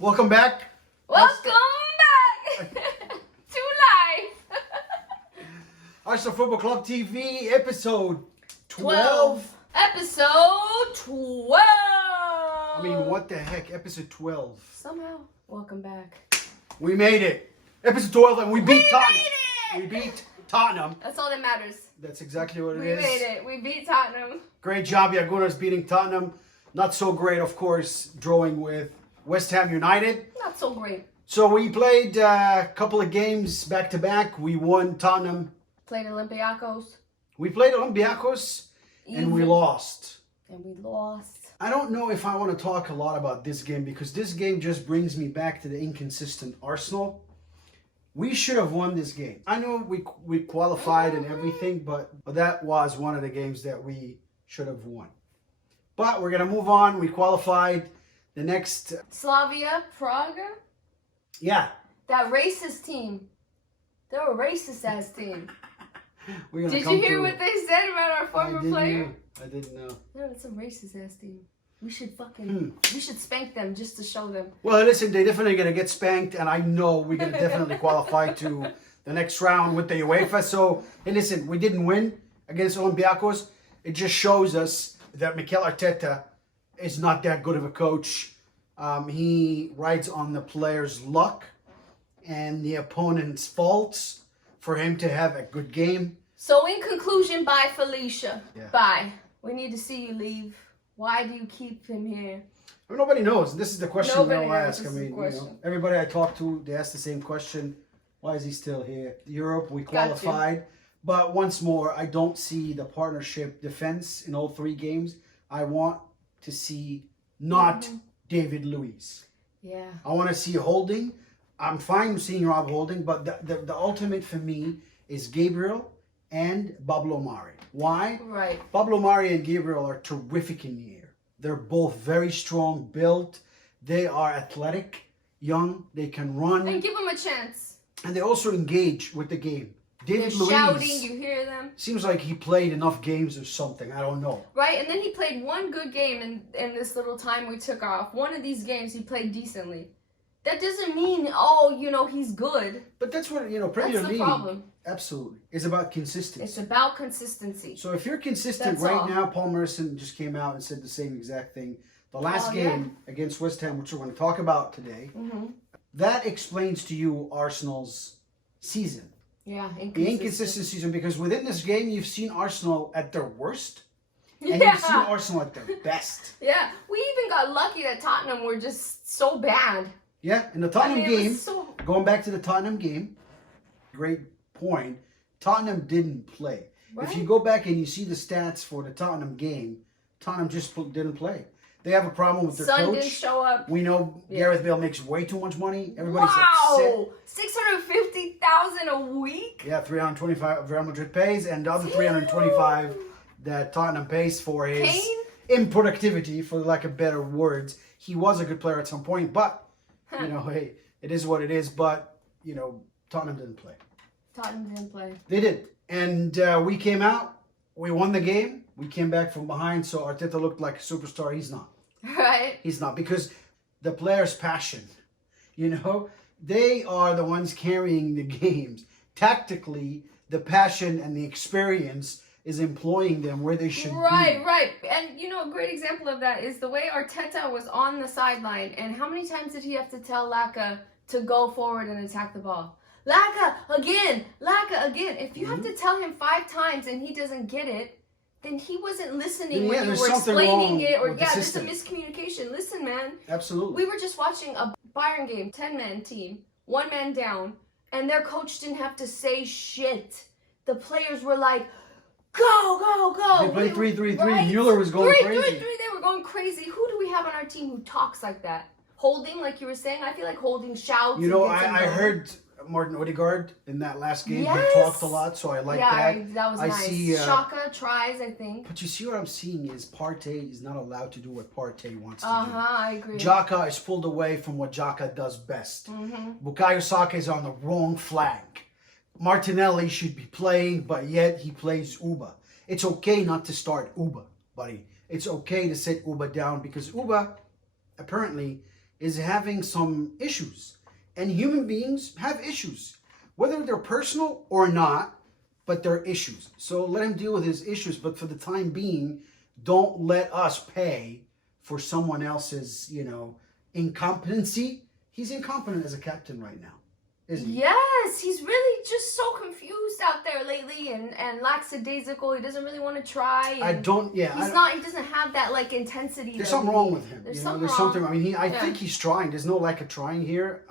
Welcome back. Welcome back to life. Arsenal Football Club TV, episode 12. Episode 12. I mean, what the heck? Episode 12. Somehow, welcome back. We made it. Episode 12, and we beat Tottenham. Made it! We beat Tottenham. That's all that matters. That's exactly what it We is. made it. We beat Tottenham. Great job, Yagunas, beating Tottenham. Not so great, of course, drawing with Westham United. Not so great. So we played a couple of games back-to-back. We won Tottenham. Played Olympiacos. We played Olympiacos, and we lost. And we lost. I don't know if I want to talk a lot about this game because this game just brings me back to the inconsistent Arsenal. We should have won this game. I know we qualified and everything, but that was one of the games that we should have won. But we're going to move on. We qualified. The next... Slavia, Prague. Yeah. That racist team. They're a racist-ass team. Did Did you hear what they said about our former player? I didn't know. No, it's a racist-ass team. We should we should spank them just to show them. Well, listen, they're definitely going to get spanked, and I know we're going to definitely qualify to the next round with the Uefa. So, hey, listen, we didn't win against Olympiacos. It just shows us that Mikel Arteta is not that good of a coach. He rides on the players' luck and the opponent's faults for him to have a good game. So, in conclusion, bye, Felicia. Yeah. Bye. We need to see you leave. Why do you keep him here? Well, nobody knows. This is the question Nobody we all knows. ask. This I is the mean, question. everybody I talk to, they ask the same question. Why is he still here? Europe, we qualified. But once more, I don't see the partnership defense in all three games. I want to see not David Luiz. Yeah. I want to see Holding. I'm fine seeing Rob Holding, but the ultimate for me is Gabriel and Pablo Mari. Why? Right. Pablo Mari and Gabriel are terrific in the air. They're both very strong built. They are athletic, young. They can run. And give them a chance. And they also engage with the game. David They're Luiz shouting, you hear them. seems like he played enough games or something. I don't know. Right, and then he played one good game in this little time we took off. One of these games he played decently. That doesn't mean, he's good. But that's what, Premier That's the League, problem. absolutely, is about consistency. It's about consistency. So if you're consistent That's right all. now, Paul Merson just came out and said the same exact thing. The last game against West Ham, which we're going to talk about today, that explains to you Arsenal's season. Yeah, The inconsistent season, because within this game, you've seen Arsenal at their worst, and Yeah. you've seen Arsenal at their best. Yeah, we even got lucky that Tottenham were just so bad. Yeah, in the Tottenham it was game, so... going back to the Tottenham game, great point, Tottenham didn't play. Right. If you go back and you see the stats for the Tottenham game, Tottenham just didn't play. They have a problem with their Son coach. didn't show up. We know Gareth Bale makes way too much money. Everybody's upset. Wow! 650,000 a week? Yeah, 325 Real Madrid pays, and the other 325 that Tottenham pays for his improductivity, for lack of better words. He was a good player at some point, but, hey, it is what it is. But, Tottenham didn't play. Tottenham didn't play. They did. And we came out. We won the game. We came back from behind, so Arteta looked like a superstar. He's not. Right? He's not, because the players' passion, they are the ones carrying the games. Tactically, the passion and the experience is employing them where they should be. Right. And, a great example of that is the way Arteta was on the sideline. And how many times did he have to tell Laka to go forward and attack the ball? Laka, again. If you have to tell him 5 times and he doesn't get it, then he wasn't listening when you were explaining it. Or there's a miscommunication. Listen, man. Absolutely. We were just watching a Bayern game, 10-man team, 1 man down, and their coach didn't have to say shit. The players were like, go. They played 3-3-3. Mueller was going crazy. 3-3-3, they were going crazy. Who do we have on our team who talks like that? Holding, like you were saying? I feel like Holding shouts. I heard Martin Odegaard in that last game. Yes. He talked a lot, so I like that. Yeah, that was nice. See, Xhaka tries, I think. But you see what I'm seeing is Partey is not allowed to do what Partey wants to do. I agree. Xhaka is pulled away from what Xhaka does best. Bukayo Saka is on the wrong flank. Martinelli should be playing, but yet he plays Uba. It's okay not to start Uba, buddy. It's okay to sit Uba down, because Uba apparently is having some issues. And human beings have issues, whether they're personal or not, but they're issues. So let him deal with his issues, but for the time being, don't let us pay for someone else's, incompetency. He's incompetent as a captain right now, isn't he? Yes, he's really just so confused out there lately and lackadaisical. He doesn't really want to try. And he doesn't have that like intensity. There's something wrong with him. There's something wrong. I mean, I think he's trying. There's no lack of trying here,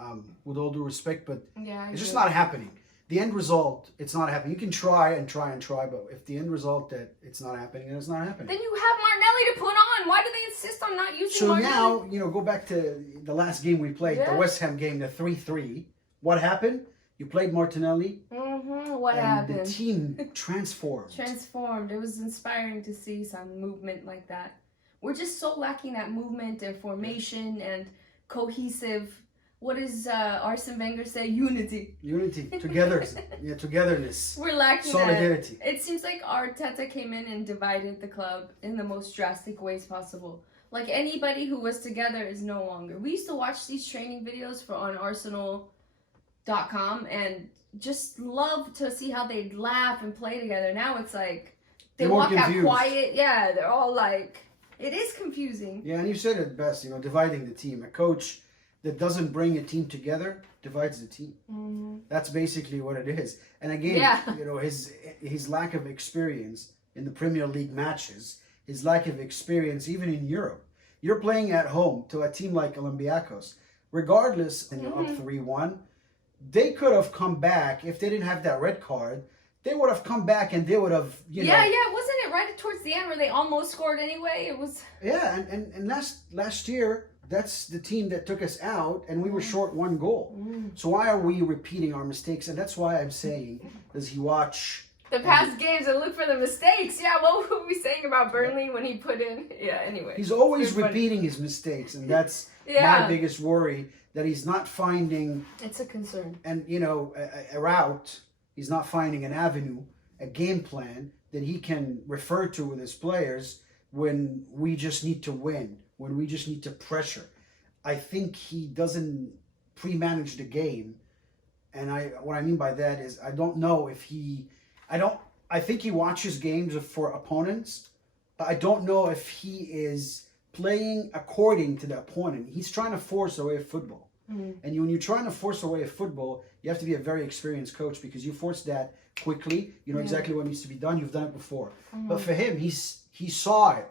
with all due respect, but it's just not happening. The end result, it's not happening. You can try and try and try, but if the end result that it's not happening, then it's not happening. Then you have Martinelli to put on. Why do they insist on not using Martinelli? So now, go back to the last game we played, the West Ham game, the 3-3. What happened? You played Martinelli. What happened? The team transformed. It was inspiring to see some movement like that. We're just so lacking that movement and formation and cohesive. What does Arsene Wenger say? Unity. Togetherness. We're lacking solidarity. That. It seems like Arteta came in and divided the club in the most drastic ways possible. Like anybody who was together is no longer. We used to watch these training videos on Arsenal.com and just love to see how they'd laugh and play together. Now it's like they walk out quiet. Yeah, they're all like, it is confusing. Yeah, and you said it best, dividing the team. A coach that doesn't bring a team together divides the team. That's basically what it is. And again, his lack of experience in the Premier League matches, his lack of experience even in Europe. You're playing at home to a team like Olympiacos. Regardless, and you're up 3-1, they could have come back if they didn't have that red card. They would have come back and they would have, wasn't it right towards the end where they almost scored anyway? It was. Yeah, and last year, that's the team that took us out, and we were short 1 goal. So why are we repeating our mistakes? And that's why I'm saying, does he watch the past games and look for the mistakes? Yeah, what were we saying about Burnley when he put in? Yeah, anyway. He's always repeating his mistakes, and that's my biggest worry, that he's not finding... It's a concern. And, a route, he's not finding an avenue, a game plan that he can refer to with his players when we just need to win, when we just need to pressure. I think he doesn't pre-manage the game. And what I mean by that is I don't know if I think he watches games for opponents, but I don't know if he is playing according to the opponent. He's trying to force away football. And when you're trying to force away football, you have to be a very experienced coach because you force that quickly. You know exactly what needs to be done. You've done it before. But for him, he saw it,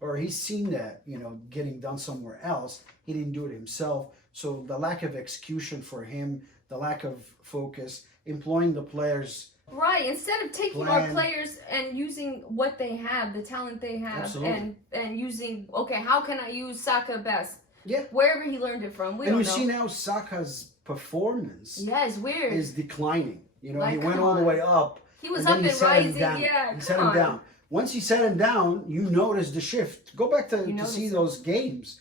or he's seen that, getting done somewhere else. He didn't do it himself. So the lack of execution for him, the lack of focus, employing the players. Right, instead of taking our players and using what they have, the talent they have, and using, how can I use Saka best? Yeah. Wherever he learned it from, we don't know. And you see now Saka's performance it's weird. Is declining. He went all the way up. He was up and rising, he set him down. Once he set him down, you notice the shift. Go back to see those games.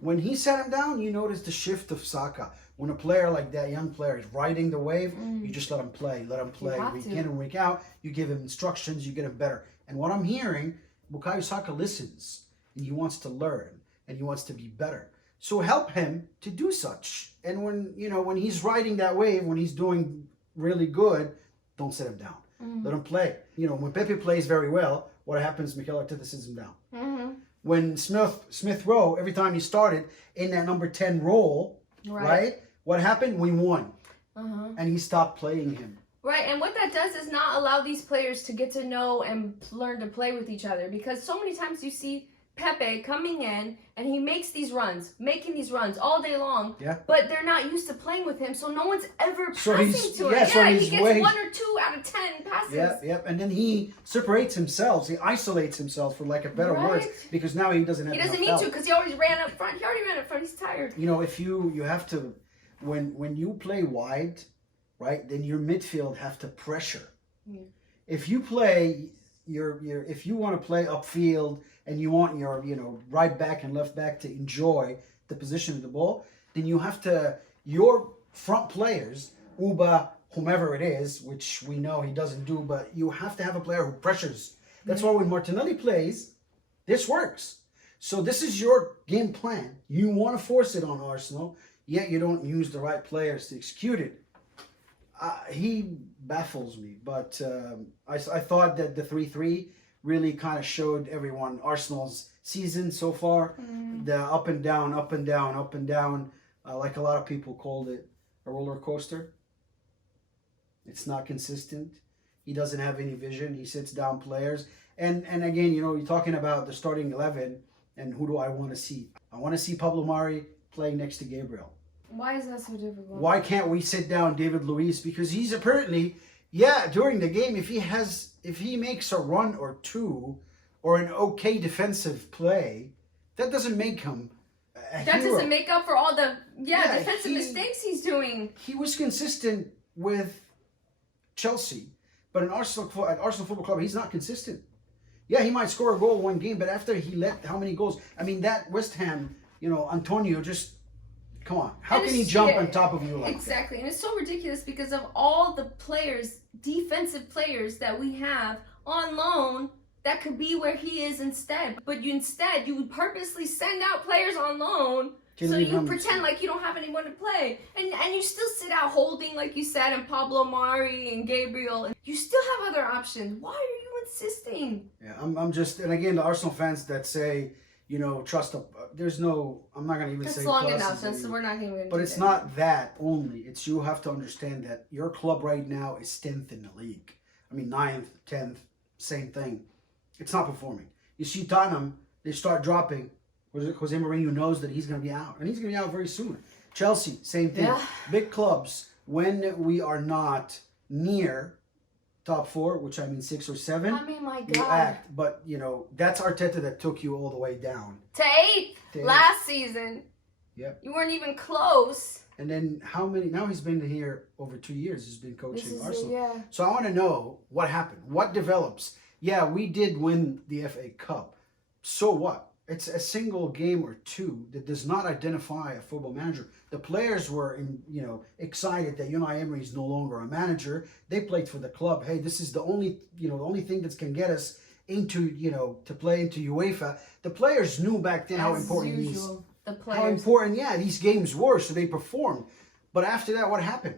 When he set him down, you notice the shift of Saka. When a player like that, young player, is riding the wave, you just let him play. Week in and week out. You give him instructions, you get him better. And what I'm hearing, Bukayo Saka listens, and he wants to learn, and he wants to be better. So help him to do such. And when he's riding that wave, when he's doing really good, don't sit him down. Let him play. When Pepe plays very well, what happens? Mikel Arteta sits him down. When Smith Rowe, every time he started in that number 10 role, right? What happened? We won. And he stopped playing him. Right, and what that does is not allow these players to get to know and learn to play with each other. Because so many times you see Pepe coming in and he makes making these runs all day long. Yeah. But they're not used to playing with him, so no one's ever passing to him. He gets 1 or 2 out of 10 passes. Yep. And then he separates himself. He isolates himself, for lack of better words, because now he doesn't have. He doesn't need to because he already ran up front. He's tired. If you have to, when you play wide, right? Then your midfield have to pressure. If you play if you want to play upfield and you want your right back and left back to enjoy the position of the ball, then you have to, your front players, Uba, whomever it is, which we know he doesn't do, but you have to have a player who pressures. That's why when Martinelli plays, this works. So this is your game plan. You want to force it on Arsenal, yet you don't use the right players to execute it. He baffles me, but I thought that the 3-3 really kind of showed everyone Arsenal's season so far. The up and down, up and down, up and down, like a lot of people called it, a roller coaster. It's not consistent. He doesn't have any vision. He sits down players. And again, you know, you're talking about the starting 11, and who do I want to see? I want to see Pablo Mari playing next to Gabriel. Why is that so difficult? Why can't we sit down David Luiz? Because he's apparently, during the game, if he makes a run or two or an okay defensive play, that doesn't make him a That hero. doesn't make up for all the defensive mistakes he's doing. He was consistent with Chelsea, but at Arsenal Football Club, he's not consistent. Yeah, he might score a goal one game, but after he let how many goals? I mean, that West Ham, you know, Antonio just, come on. How can he jump on top of you like exactly. And it's so ridiculous because of all the players, defensive players that we have on loan that could be where he is instead. But you would purposely send out players on loan so you pretend like you don't have anyone to play. And you still sit out holding, like you said, and Pablo Mari and Gabriel. And you still have other options. Why are you insisting? Yeah, I'm just, and again, the Arsenal fans that say, you know, trust up. There's no, I'm not going to even That's say long pluses enough, anymore. so we're not going to But it's not that only. It's you have to understand that your club right now is 10th in the league. I mean, 9th, 10th, same thing. It's not performing. You see Tottenham, they start dropping. Jose Mourinho knows that he's going to be out. And he's going to be out very soon. Chelsea, same thing. Yeah. Big clubs, when we are not near top 4, which I mean 6 or 7, I mean, my you God. act. But, you know, that's Arteta that took you all the way down. To 8th last season. Yep. You weren't even close. And then how many, now he's been here over 2 years, he's been coaching Arsenal. Yeah. So I want to know what happened, what develops. Yeah, we did win the FA Cup. So what? It's a single game or two that does not identify a football manager. The players were, excited that Unai Emery is no longer a manager. They played for the club. Hey, this is the only thing that can get us into, to play into Uefa. The players knew back then how important these games were, so they performed. But after that, what happened?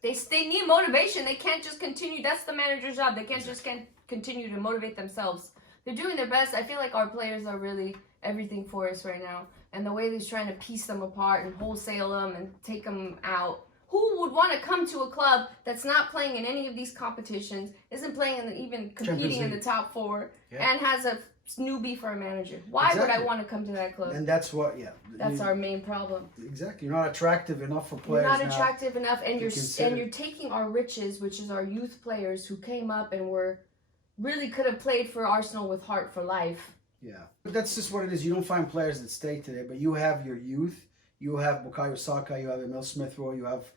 They need motivation. They can't just continue. That's the manager's job. They can't just continue to motivate themselves. They're doing their best. I feel like our players are really everything for us right now. And the way he's trying to piece them apart and wholesale them and take them out. Who would want to come to a club that's not playing in any of these competitions, isn't playing even competing in the top 4, and has a newbie for a manager? Why would I want to come to that club? And that's what, That's our main problem. Exactly. You're not attractive enough for players. You're not attractive enough, and you're taking our riches, which is our youth players who came up and really could have played for Arsenal with heart for life. Yeah, but that's just what it is. You don't find players that stay today, but you have your youth. You have Bukayo Saka, you have Emil Smith-Rowe, you have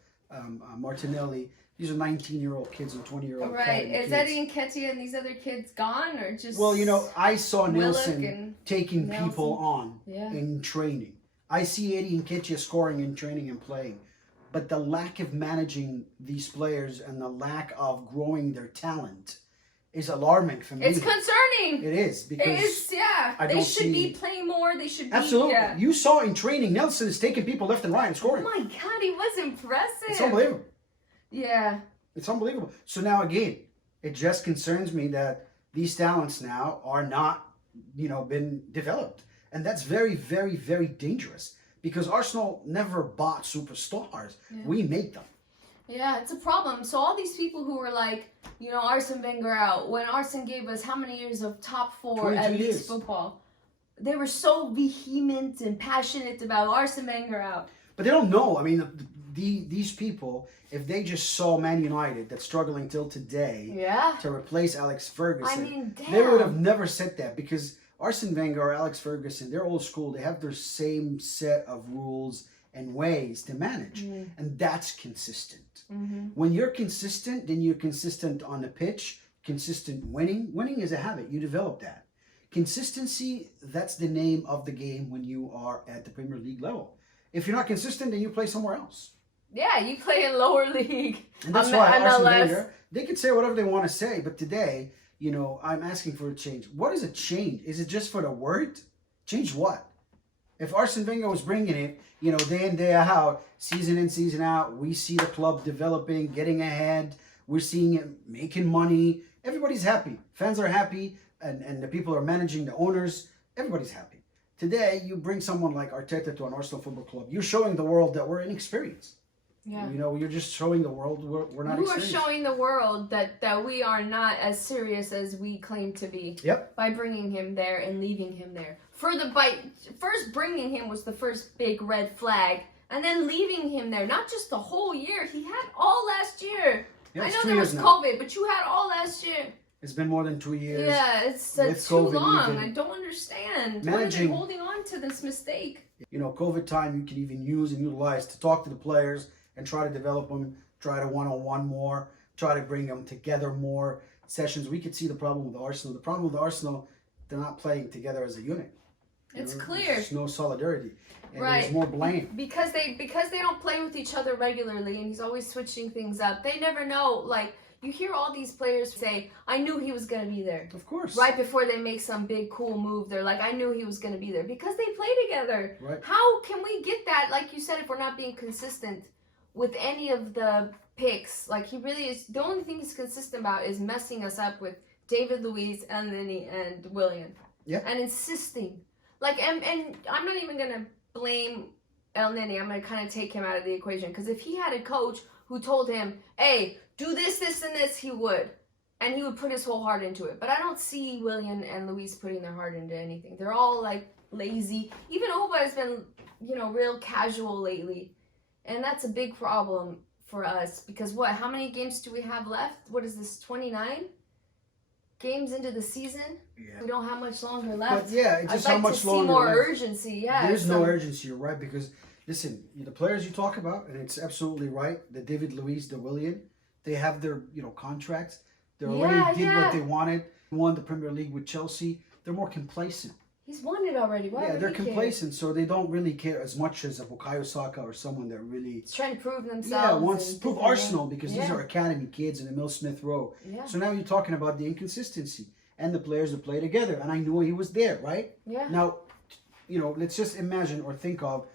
Martinelli. These are 19-year-old kids and 20-year-old Right. Is kids. Eddie Nketiah and these other kids gone, or just... Well, I saw Willock Nilsson taking people on in training. I see Eddie Nketiah scoring in training and playing. But the lack of managing these players and the lack of growing their talent is alarming for me. It's concerning. It is, because they should be playing more. They should be. Absolutely. Yeah. You saw in training, Nelson is taking people left and right and scoring. Oh my God, he was impressive. It's unbelievable. Yeah. It's unbelievable. So now again, it just concerns me that these talents now are not, been developed. And that's very, very, very dangerous, because Arsenal never bought superstars. Yeah. We make them. Yeah, it's a problem. So all these people who were like, Arsene Wenger out, when Arsene gave us how many years of top 4 at least football, they were so vehement and passionate about Arsene Wenger out. But they don't know. I mean, these people, if they just saw Man United that's struggling till today to replace Alex Ferguson, they would have never said that, because Arsene Wenger or Alex Ferguson, they're old school. They have their same set of rules and ways to manage. And that's consistent. When you're consistent, then you're consistent on the pitch, consistent winning. Winning is a habit. You develop that. Consistency, that's the name of the game when you are at the Premier League level. If you're not consistent, then you play somewhere else. Yeah, you play in lower league. And that's why Arsene Wenger, they can say whatever they want to say, but today, I'm asking for a change. What is a change? Is it just for the word? Change what? If Arsene Wenger was bringing it, day in, day out, season in, season out, we see the club developing, getting ahead. We're seeing it making money. Everybody's happy. Fans are happy, and the people are managing, the owners. Everybody's happy. Today, you bring someone like Arteta to an Arsenal Football Club. You're showing the world that we're inexperienced. Yeah. You're just showing the world we're not experienced. You are showing the world that we are not as serious as we claim to be. Yep. By bringing him there and leaving him there. First bringing him was the first big red flag, and then leaving him there. Not just the whole year. He had all last year. Yeah, I know there was COVID, but you had all last year. It's been more than 2 years. Yeah, it's too COVID long. even. I don't understand. Managing, why are they holding on to this mistake? COVID time you can even use and utilize to talk to the players and try to develop them, try to one-on-one more, try to bring them together more. Sessions, we could see the problem with Arsenal. The problem with Arsenal, they're not playing together as a unit. It's clear. There's no solidarity. And Right. There's more blame. Because they don't play with each other regularly, and he's always switching things up. They never know. Like, you hear all these players say, I knew he was going to be there. Of course. Right before they make some big cool move, they're like, I knew he was going to be there. Because they play together. Right. How can we get that, like you said, if we're not being consistent with any of the picks? Like, he really is, the only thing he's consistent about is messing us up with David Luiz, Elneny, and Willian. Yeah. And insisting. Like, and I'm not even going to blame Elneny. I'm going to kind of take him out of the equation. Because if he had a coach who told him, hey, do this, this, and this, he would. And he would put his whole heart into it. But I don't see Willian and Luis putting their heart into anything. They're all, like, lazy. Even Oba has been, real casual lately. And that's a big problem for us. Because how many games do we have left? What is this, 29? Games into the season? Yeah. We don't have much longer left. But yeah, it's just I'd how like much to longer. see more left. urgency. Yeah, There's no urgency. You're right, because listen, the players you talk about, and it's absolutely right. The David Luiz, the Willian, they have their contracts. They already did what they wanted. Won the Premier League with Chelsea. They're more complacent. He's won it already. Why would they're he care? complacent, so they don't really care as much as a Bukayo Saka or someone that really He's trying to prove themselves. Yeah, wants to prove different Arsenal because these are academy kids in the Mill Smith Row. Yeah. So now you're talking about the inconsistency and the players that play together. And I knew he was there, right? Yeah. Now, let's just imagine or think of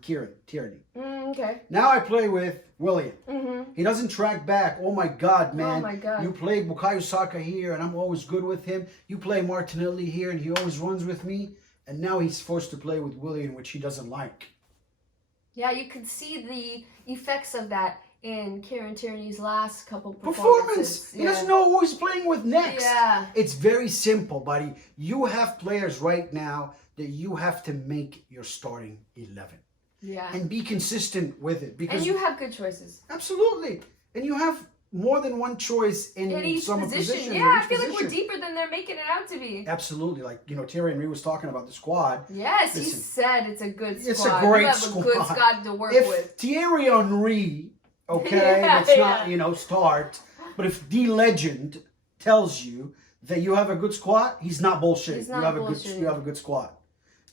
Kieran Tierney. Okay. Now I play with William. Mm-hmm. He doesn't track back. Oh my God, man. Oh my God. You play Bukayo Saka here and I'm always good with him. You play Martinelli here and he always runs with me. And now he's forced to play with William, which he doesn't like. Yeah, you could see the effects of that in Kieran Tierney's last couple Performance. He doesn't know who he's playing with next. Yeah. It's very simple, buddy. You have players right now that you have to make your starting 11. Yeah. And be consistent with it. Because And you have good choices. Absolutely. And you have more than one choice in each some position. position. Yeah, I feel like we're deeper than they're making it out to be. Absolutely. Like, Thierry Henry was talking about the squad. Yes, Listen, he said it's a good squad. It's a great you have squad. a good squad to work If with. Thierry Henry, okay, let's not, start. But if the legend tells you that you have a good squad, he's not bullshitting. He's not you have a good squad.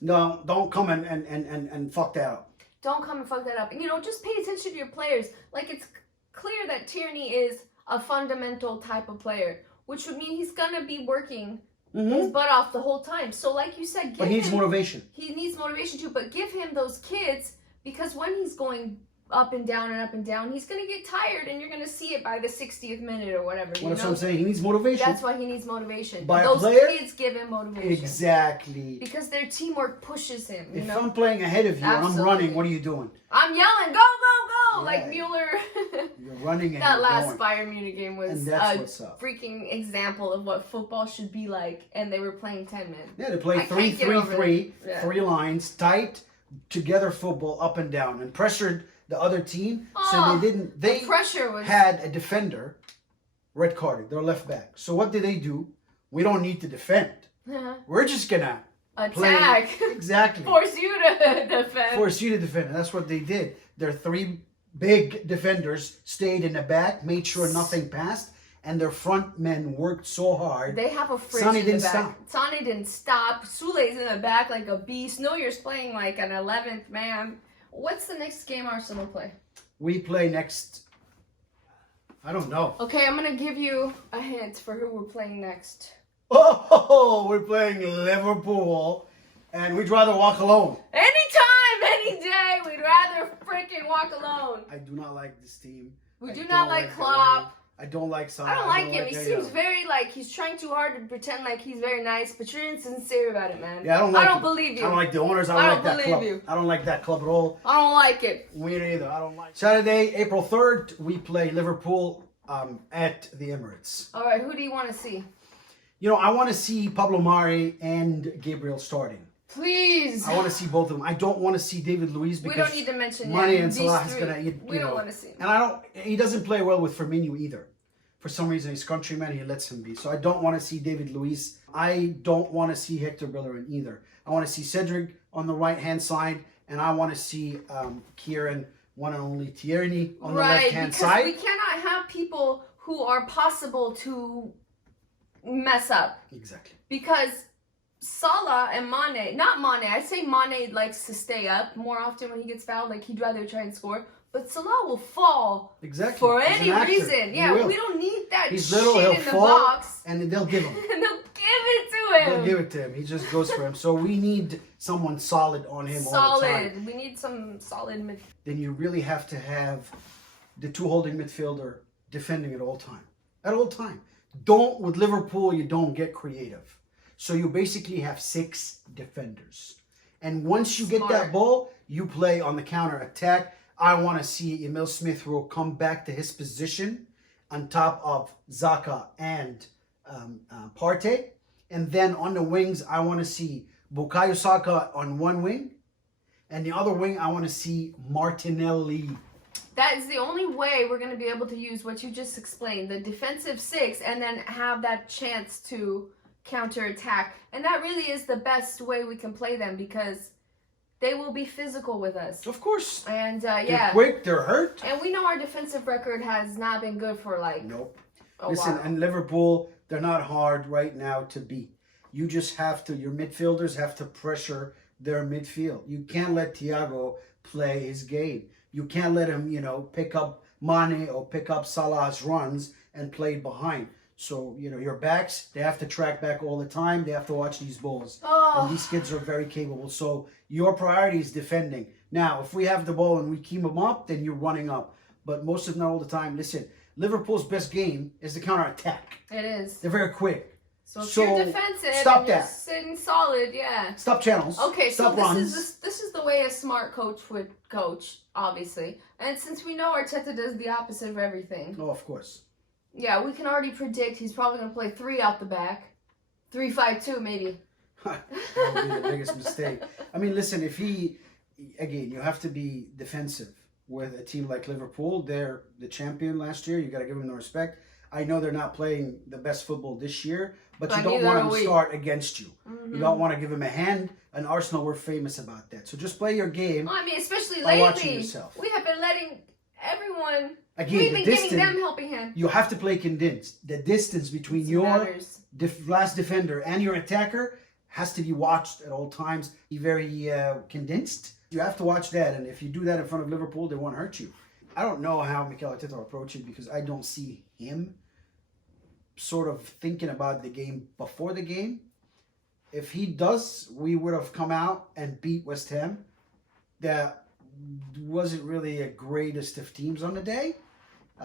No, don't come and fuck that up. Don't come and fuck that up. And, just pay attention to your players. Like, it's clear that Tierney is a fundamental type of player, which would mean he's going to be working his butt off the whole time. So, like you said, But he needs motivation. He needs motivation too, but give him those kids, because when he's going up and down, he's going to get tired, and you're going to see it by the 60th minute or whatever. Well, that's what I'm saying. He needs motivation. That's why he needs motivation. By those a player? kids give him motivation. Exactly. Because their teamwork pushes him. If I'm playing ahead of you and I'm running, what are you doing? I'm yelling, go, go, go! Yeah. Like Mueller. You're running and That you're last going. Bayern Munich game was And that's what's up. freaking example of what football should be like, and they were playing 10 men. Yeah, they play I can't get over 3-3-3, it. 3 lines, tight, together football, up and down, and pressured the other team. So they the pressure was had a defender red carded, their left back. So what did they do? We don't need to defend. We're just gonna attack. play. Exactly. Force you to defend. Force you to defend. And that's what they did. Their 3 big defenders stayed in the back, made sure nothing passed, and their front men worked so hard. They have a fridge Sonny in the didn't back. Sonny didn't stop. Sule's in the back like a beast. Neuer's playing like an 11th man. What's the next game Arsenal play? We play next. I don't know. Okay, I'm going to give you a hint for who we're playing next. Oh, we're playing Liverpool. And we'd rather walk alone. Anytime, any day, we'd rather freaking walk alone. I do not like this team. We I do don't not like the Klopp. way- I don't like Salah. I don't like him. any He of seems them. very like he's trying too hard to pretend like he's very nice, but you're insincere about it, man. Yeah, I don't like I don't him. believe you. I don't like the owners. I I don't don't like that believe club. you. I don't like that club at all. I don't like it. We either. I don't like. Saturday, April 3rd, we play Liverpool at the Emirates. All right, who do you want to see? You know, I want to see Pablo Mari and Gabriel starting. Please. I want to see both of them. I don't want to see David Luiz We because don't need to mention Mane and these Salah is three. gonna. We don't want to see. And he doesn't play well with Firmino either. For some reason, his countryman, he lets him be. So I don't want to see David Luiz. I don't want to see Hector Bellerin either. I want to see Cedric on the right-hand side, and I want to see Kieran, one and only Tierney, on the left-hand side. We cannot have people who are possible to mess up. Exactly. Because Salah and Mane, not Mane, I say Mane likes to stay up more often when he gets fouled, like he'd rather try and score. But Salah will fall Exactly. for He's any an actor. reason. He Yeah, will. we don't need that He's shit little, he'll in the fall, box. and they'll give him. And they'll give it to him. They'll give it to him. He just goes for him. So we need someone solid on him all the time. Solid. We need some solid mid. Then you really have to have the two holding midfielder defending at all time. At all time. With Liverpool, you don't get creative. So you basically have 6 defenders. And once you get Smart. that ball, you play on the counter attack. I want to see Emil Smith Rowe come back to his position on top of Xhaka and Partey. And then on the wings, I want to see Bukayo Saka on one wing. And the other wing, I want to see Martinelli. That is the only way we're going to be able to use what you just explained, the defensive 6, and then have that chance to counterattack. And that really is the best way we can play them because they will be physical with us. Of course. And They're yeah. quick, they're hurt. And we know our defensive record has not been good for like Nope. a Listen, while. and Liverpool, they're not hard right now to beat. You just have to, your midfielders have to pressure their midfield. You can't let Thiago play his game. You can't let him, pick up Mane or pick up Salah's runs and play behind. So, your backs, they have to track back all the time. They have to watch these balls. Oh. And these kids are very capable. So, your priority is defending. Now, if we have the ball and we keep them up, then you're running up. But most of them, not all the time. Listen, Liverpool's best game is the counter-attack. It is. They're very quick. So if So, you're defensive stop and you're that. sitting solid, yeah. Stop channels. Okay, Stop so runs. this is the way a smart coach would coach, obviously. And since we know Arteta does the opposite of everything, Oh, of course. yeah, we can already predict he's probably going to play 3 out the back. 3-5-2 maybe. That would be the biggest mistake. I mean, listen, again, you have to be defensive with a team like Liverpool. They're the champion last year. You got to give them the respect. I know they're not playing the best football this year, but you don't neither want are them to we. start against you. Mm-hmm. You don't want to give them a hand. And Arsenal were famous about that. So just play your game. Well, I mean, especially By watching lately, yourself. we have been letting everyone. Again, We've the been giving distance. them helping hand. You have to play condensed. The distance between It your matters. last defender and your attacker has to be watched at all times. Be very condensed. You have to watch that, and if you do that in front of Liverpool, they won't hurt you. I don't know how Mikel Arteta will approach it because I don't see him sort of thinking about the game before the game. If he does, we would have come out and beat West Ham. That wasn't really a greatest of teams on the day.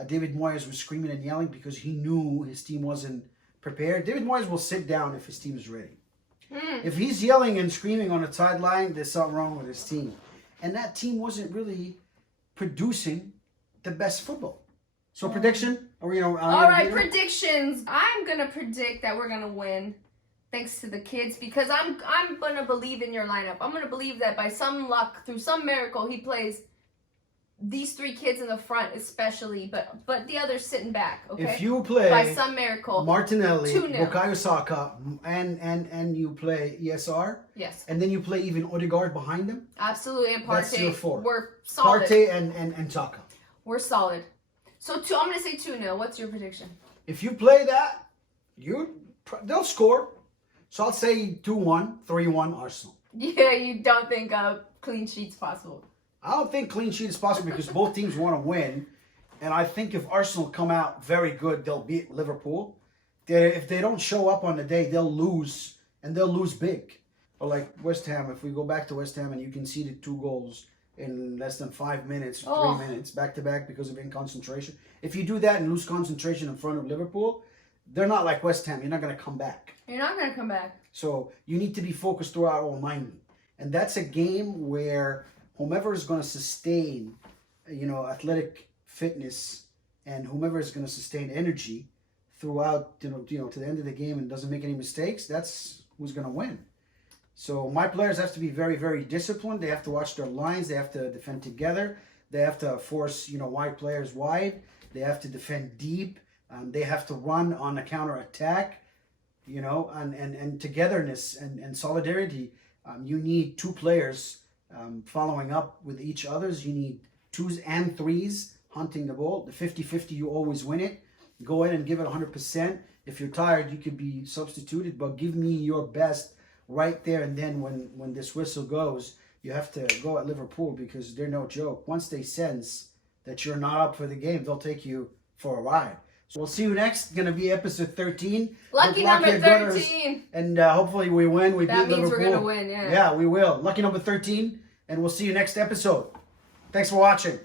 David Moyes was screaming and yelling because he knew his team wasn't prepared. David Moyes will sit down if his team is ready. If he's yelling and screaming on the sideline, there's something wrong with his team. And that team wasn't really producing the best football. So prediction? Or, All right, predictions. I'm gonna predict that we're gonna win, thanks to the kids, because I'm gonna believe in your lineup. I'm gonna believe that by some luck, through some miracle, he plays these 3 kids in the front, especially, but the others sitting back. Okay. If you play by some miracle, Martinelli, 2-0. Bukayo Saka, and you play ESR, yes, and then you play even Odegaard behind them, absolutely, and That's your Partey, 4. we're solid. Partey and Saka. We're solid. So I'm gonna say 2-0. What's your prediction? If you play that, they'll score. So I'll say 2-1, 3-1 Arsenal. Yeah, you don't think a clean sheet's possible. I don't think clean sheet is possible because both teams want to win. And I think if Arsenal come out very good, they'll beat Liverpool. If they don't show up on the day, they'll lose, and they'll lose big. Or like West Ham, if we go back to West Ham and you conceded 2 goals in less than 5 minutes, 3 minutes, back to back because of inconcentration. If you do that and lose concentration in front of Liverpool, they're not like West Ham. You're not going to come back. You're not going to come back. So you need to be focused throughout all 90. And that's a game where whomever is going to sustain, athletic fitness and whomever is going to sustain energy throughout, to the end of the game and doesn't make any mistakes, that's who's going to win. So my players have to be very, very disciplined. They have to watch their lines. They have to defend together. They have to force, wide players wide. They have to defend deep. They have to run on a counter-attack, and togetherness and solidarity. You need 2 players following up with each others. You need 2s and 3s hunting the ball. The 50-50, you always win it. Go in and give it 100%. If you're tired, you could be substituted, but give me your best right there and then when this whistle goes. You have to go at Liverpool because they're no joke. Once they sense that you're not up for the game, they'll take you for a ride. So we'll see you next. It's going to be episode 13. Lucky number 13. And hopefully we win. We beat Liverpool. That means we're going to win, yeah. Yeah, we will. Lucky number 13. And we'll see you next episode. Thanks for watching.